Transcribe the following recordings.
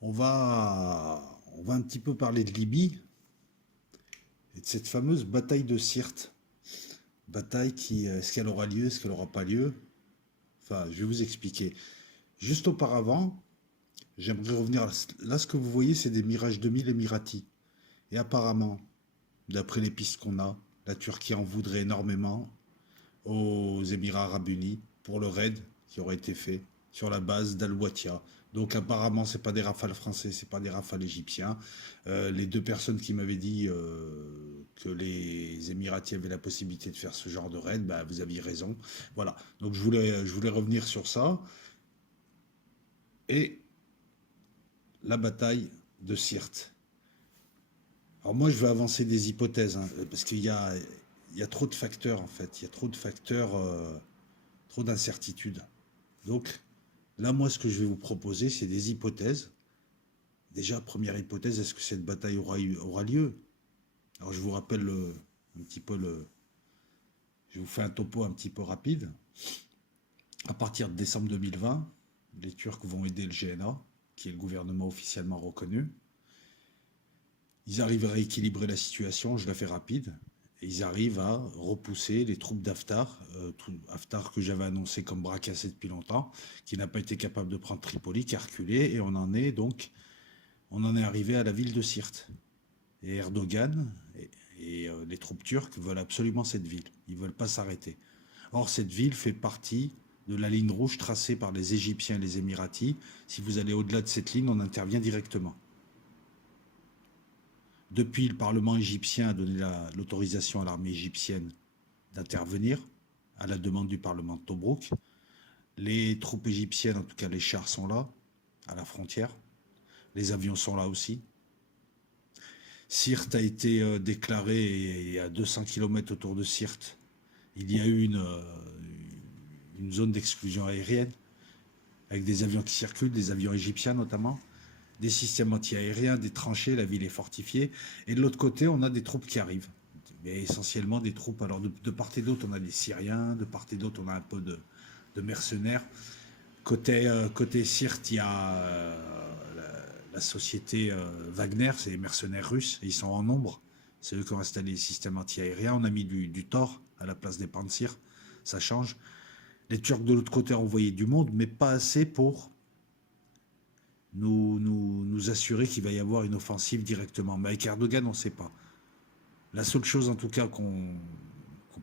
On va un petit peu parler de Libye et de cette fameuse bataille de Sirte. Bataille qui, est-ce qu'elle aura lieu, est-ce qu'elle n'aura pas lieu? Enfin, je vais vous expliquer. Juste auparavant, j'aimerais revenir. Là, ce que vous voyez, c'est des Mirage 2000 Emirati. Et apparemment, d'après les pistes qu'on a, la Turquie en voudrait énormément aux Émirats Arabes Unis pour le raid qui aurait été fait sur la base d'Al-Watia. Donc apparemment, c'est pas des rafales français, c'est pas des rafales égyptiens. Les deux personnes qui m'avaient dit que les Émiratis avaient la possibilité de faire ce genre de raid, bah, vous aviez raison. Voilà. Donc je voulais revenir sur ça et la bataille de Sirte. Alors moi, je vais avancer des hypothèses hein, parce qu'il y a trop de facteurs en fait. Il y a trop de facteurs, trop d'incertitudes. Donc là, moi, ce que je vais vous proposer, c'est des hypothèses. Déjà, première hypothèse, est-ce que cette bataille aura lieu? Alors, je vous rappelle un petit peu je vous fais un topo un petit peu rapide. À partir de décembre 2020, les Turcs vont aider le GNA, qui est le gouvernement officiellement reconnu. Ils arrivent à rééquilibrer la situation, je la fais rapide. Et ils arrivent à repousser les troupes d'Haftar, Haftar que j'avais annoncé comme bras cassé depuis longtemps, qui n'a pas été capable de prendre Tripoli, qui a reculé, et on en est arrivé à la ville de Sirte. Et Erdogan et les troupes turques veulent absolument cette ville. Ils ne veulent pas s'arrêter. Or, cette ville fait partie de la ligne rouge tracée par les Égyptiens et les Émiratis. Si vous allez au-delà de cette ligne, on intervient directement. Depuis, le Parlement égyptien a donné l'autorisation à l'armée égyptienne d'intervenir à la demande du Parlement de Tobrouk. Les troupes égyptiennes, en tout cas les chars, sont là, à la frontière. Les avions sont là aussi. Sirte a été déclaré et à 200 km autour de Sirte, il y a eu une zone d'exclusion aérienne avec des avions qui circulent, des avions égyptiens notamment, des systèmes anti-aériens, des tranchées, la ville est fortifiée. Et de l'autre côté, on a des troupes qui arrivent. Mais essentiellement des troupes. Alors de part et d'autre, on a des Syriens, de part et d'autre, on a un peu de mercenaires. Côté Sirte, il y a la société Wagner, c'est les mercenaires russes, et ils sont en nombre. C'est eux qui ont installé les systèmes anti-aériens. On a mis du Thor à la place des Pantsir, ça change. Les Turcs de l'autre côté ont envoyé du monde, mais pas assez pour nous assurer qu'il va y avoir une offensive directement. Mais avec Erdogan, on ne sait pas. La seule chose en tout cas qu'on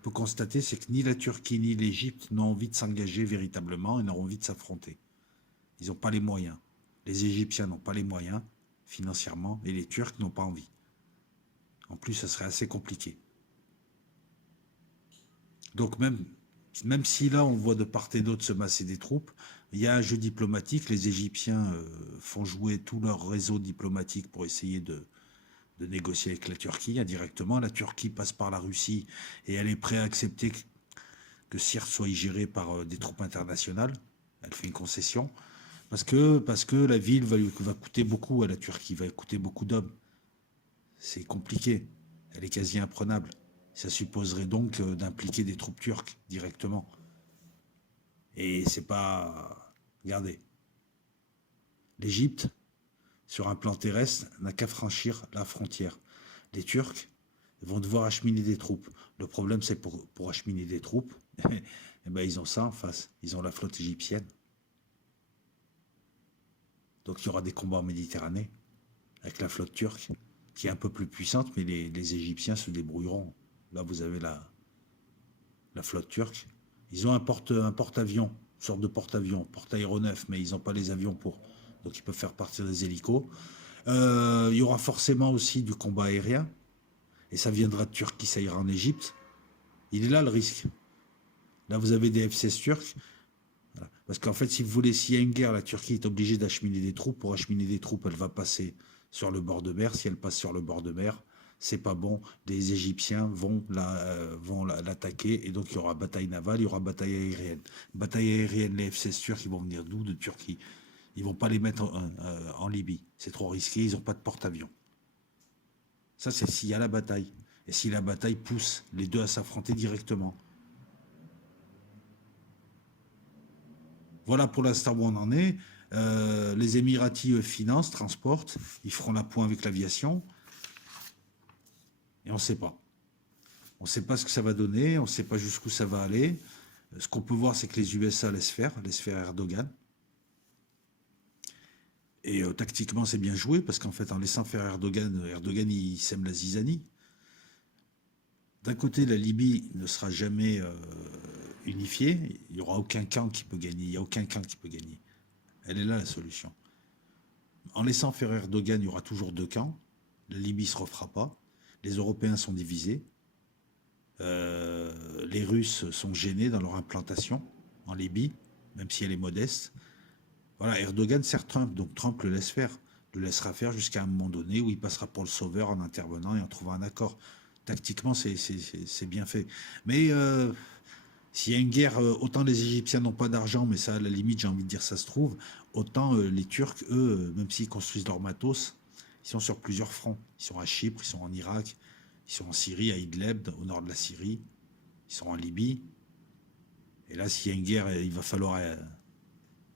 peut constater, c'est que ni la Turquie ni l'Égypte n'ont envie de s'engager véritablement et n'ont envie de s'affronter. Ils n'ont pas les moyens. Les Égyptiens n'ont pas les moyens financièrement et les Turcs n'ont pas envie. En plus, ça serait assez compliqué. Donc même si là, on voit de part et d'autre se masser des troupes, il y a un jeu diplomatique. Les Égyptiens font jouer tout leur réseau diplomatique pour essayer de négocier avec la Turquie indirectement. La Turquie passe par la Russie et elle est prête à accepter que Sirte soit gérée par des troupes internationales. Elle fait une concession. Parce que la ville va coûter beaucoup à la Turquie, va coûter beaucoup d'hommes. C'est compliqué. Elle est quasi imprenable. Ça supposerait donc d'impliquer des troupes turques directement. Et c'est pas. Regardez. L'Égypte, sur un plan terrestre, n'a qu'à franchir la frontière. Les Turcs vont devoir acheminer des troupes. Le problème, c'est pour acheminer des troupes, eh ben, ils ont ça en face. Ils ont la flotte égyptienne. Donc il y aura des combats en Méditerranée avec la flotte turque, qui est un peu plus puissante, mais les Égyptiens se débrouilleront. Là, vous avez la flotte turque. Ils ont un porte-avions, une sorte de porte-avions, porte-aéronef, mais ils n'ont pas les avions pour. Donc ils peuvent faire partir des hélicos. Il y aura forcément aussi du combat aérien, et ça viendra de Turquie, ça ira en Égypte. Il est là le risque. Là, vous avez des F-16 turcs. Voilà. Parce qu'en fait, si vous voulez, s'il y a une guerre, la Turquie est obligée d'acheminer des troupes. Pour acheminer des troupes, elle va passer sur le bord de mer. Si elle passe sur le bord de mer, c'est pas bon. Les Égyptiens vont l'attaquer et donc il y aura bataille navale, il y aura bataille aérienne. Bataille aérienne, les F-16 turcs, ils vont venir d'où? De Turquie. Ils vont pas les mettre en Libye. C'est trop risqué, ils n'ont pas de porte-avions. Ça, c'est s'il y a la bataille. Et si la bataille pousse les deux à s'affronter directement. Voilà pour l'instant où on en est. Les Émiratis financent, transportent, ils feront la pointe avec l'aviation, et on ne sait pas. On ne sait pas ce que ça va donner, on ne sait pas jusqu'où ça va aller. Ce qu'on peut voir, c'est que les USA laissent faire Erdogan. Et tactiquement, c'est bien joué, parce qu'en fait, en laissant faire Erdogan, il sème la zizanie. D'un côté, la Libye ne sera jamais unifiée. Il n'y aura aucun camp qui peut gagner. Il n'y a aucun camp qui peut gagner. Elle est là, la solution. En laissant faire Erdogan, il y aura toujours deux camps. La Libye ne se refera pas. Les Européens sont divisés. Les Russes sont gênés dans leur implantation en Libye, même si elle est modeste. Voilà, Erdogan sert Trump, donc Trump le laisse faire. Le laissera faire jusqu'à un moment donné où il passera pour le sauveur en intervenant et en trouvant un accord. Tactiquement, c'est bien fait. Mais s'il y a une guerre, autant les Égyptiens n'ont pas d'argent, mais ça, à la limite, j'ai envie de dire, ça se trouve, autant les Turcs, eux, même s'ils construisent leur matos, ils sont sur plusieurs fronts. Ils sont à Chypre, ils sont en Irak, ils sont en Syrie, à Idlib, au nord de la Syrie, ils sont en Libye. Et là, s'il y a une guerre, il va falloir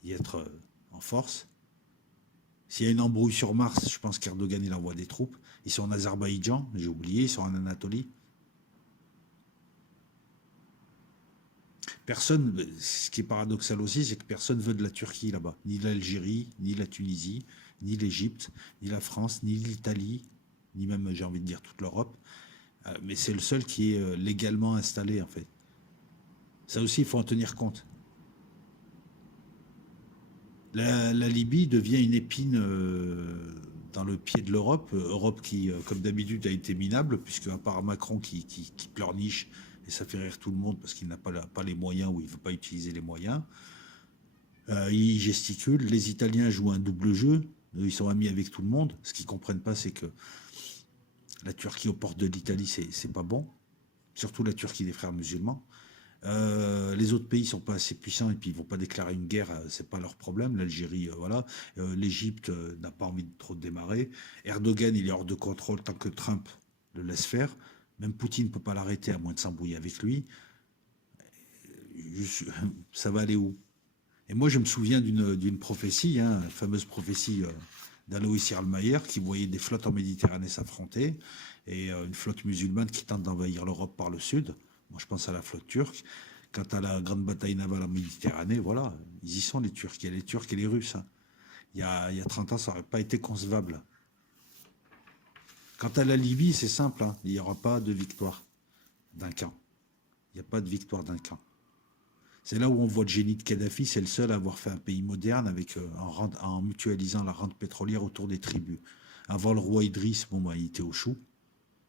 y être en force. S'il y a une embrouille sur Mars, je pense qu'Erdogan, il envoie des troupes. Ils sont en Azerbaïdjan, j'ai oublié, ils sont en Anatolie. Personne, ce qui est paradoxal aussi, c'est que personne ne veut de la Turquie là-bas. Ni l'Algérie, ni la Tunisie, ni l'Égypte, ni la France, ni l'Italie, ni même, j'ai envie de dire, toute l'Europe. Mais c'est le seul qui est légalement installé, en fait. Ça aussi, il faut en tenir compte. La Libye devient une épine dans le pied de l'Europe. Europe qui, comme d'habitude, a été minable, puisque à part Macron qui pleurniche, et ça fait rire tout le monde parce qu'il n'a pas les moyens ou il ne veut pas utiliser les moyens, il gesticule. Les Italiens jouent un double jeu. Ils sont amis avec tout le monde. Ce qu'ils ne comprennent pas, c'est que la Turquie aux portes de l'Italie, c'est pas bon. Surtout la Turquie des frères musulmans. Les autres pays sont pas assez puissants et puis ils vont pas déclarer une guerre, c'est pas leur problème. L'Algérie, voilà. L'Égypte n'a pas envie de trop démarrer. Erdogan, il est hors de contrôle tant que Trump le laisse faire. Même Poutine ne peut pas l'arrêter à moins de s'embrouiller avec lui. Ça va aller où? Et moi, je me souviens d'une prophétie, hein, la fameuse prophétie d'Aloïs Yarlmayer, qui voyait des flottes en Méditerranée s'affronter et une flotte musulmane qui tente d'envahir l'Europe par le sud. Moi, je pense à la flotte turque. Quant à la grande bataille navale en Méditerranée, voilà, ils y sont, les Turcs. Il y a les Turcs et les Russes. Hein. Il y a 30 ans, ça n'aurait pas été concevable. Quant à la Libye, c'est simple. Hein. Il n'y aura pas de victoire d'un camp. Il n'y a pas de victoire d'un camp. C'est là où on voit le génie de Kadhafi. C'est le seul à avoir fait un pays moderne avec, en mutualisant la rente pétrolière autour des tribus. Avant, le roi Idriss, bon, bah, il était au chou.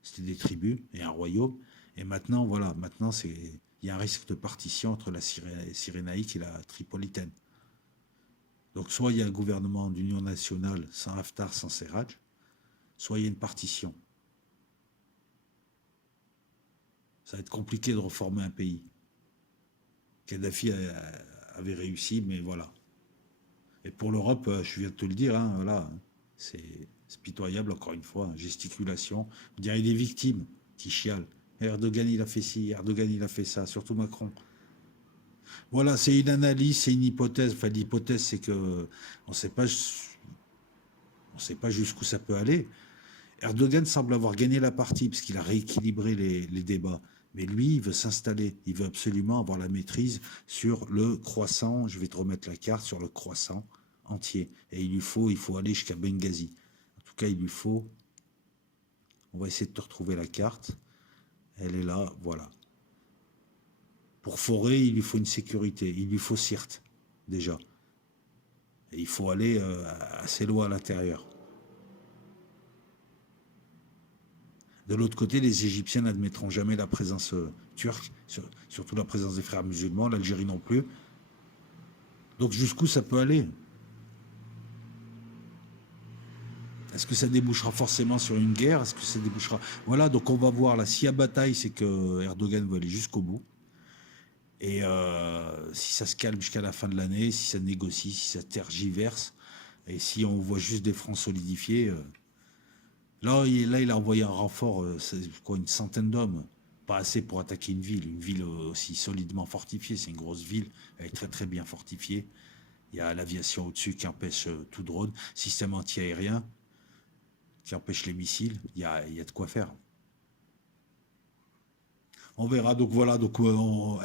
C'était des tribus et un royaume. Et maintenant, voilà, maintenant, il y a un risque de partition entre la Cyrénaïque et la Tripolitaine. Donc, soit il y a un gouvernement d'union nationale sans Haftar, sans Serraj, soit il y a une partition. Ça va être compliqué de reformer un pays. Kadhafi avait réussi, mais voilà. Et pour l'Europe, je viens de te le dire, hein, voilà, c'est pitoyable, encore une fois, gesticulation. On dirait des victimes qui chialent. Erdogan, il a fait ci, Erdogan, il a fait ça, surtout Macron. Voilà, c'est une analyse, c'est une hypothèse. Enfin, l'hypothèse, c'est que on ne sait pas jusqu'où ça peut aller. Erdogan semble avoir gagné la partie parce qu'il a rééquilibré les débats. Mais lui, il veut s'installer. Il veut absolument avoir la maîtrise sur le croissant. Je vais te remettre la carte sur le croissant entier. Et il faut aller jusqu'à Benghazi. En tout cas, il lui faut. On va essayer de te retrouver la carte. Elle est là, voilà. Pour forer, il lui faut une sécurité. Il lui faut Sirte, déjà. Et il faut aller assez loin à l'intérieur. De l'autre côté, les Égyptiens n'admettront jamais la présence turque, surtout la présence des frères musulmans, l'Algérie non plus. Donc jusqu'où ça peut aller? Est-ce que ça débouchera forcément sur une guerre? Est-ce que ça débouchera... Voilà, donc on va voir là. S'il y a bataille, c'est que Erdogan veut aller jusqu'au bout. Et si ça se calme jusqu'à la fin de l'année, si ça négocie, si ça tergiverse, et si on voit juste des fronts solidifiés... Là, il a envoyé un renfort, une centaine d'hommes. Pas assez pour attaquer une ville aussi solidement fortifiée. C'est une grosse ville, elle est très très bien fortifiée. Il y a l'aviation au-dessus qui empêche tout drone, système anti-aérien qui empêche les missiles. Il y a de quoi faire. On verra. Donc voilà. Donc,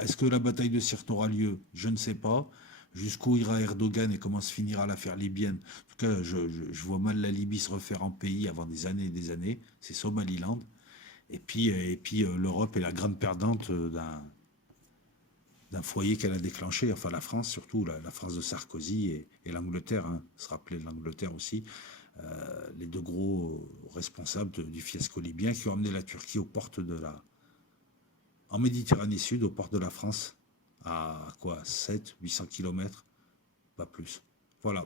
est-ce que la bataille de Sirte aura lieu? Je ne sais pas. Jusqu'où ira Erdogan et comment se finira l'affaire libyenne. En tout cas, je vois mal la Libye se refaire en pays avant des années et des années. C'est Somaliland. Et puis l'Europe est la grande perdante d'un foyer qu'elle a déclenché, enfin la France surtout, la France de Sarkozy et l'Angleterre, hein, se rappeler de l'Angleterre aussi, les deux gros responsables du fiasco libyen qui ont amené la Turquie aux portes en Méditerranée Sud, aux portes de la France, à quoi, 700-800 kilomètres, pas plus. Voilà.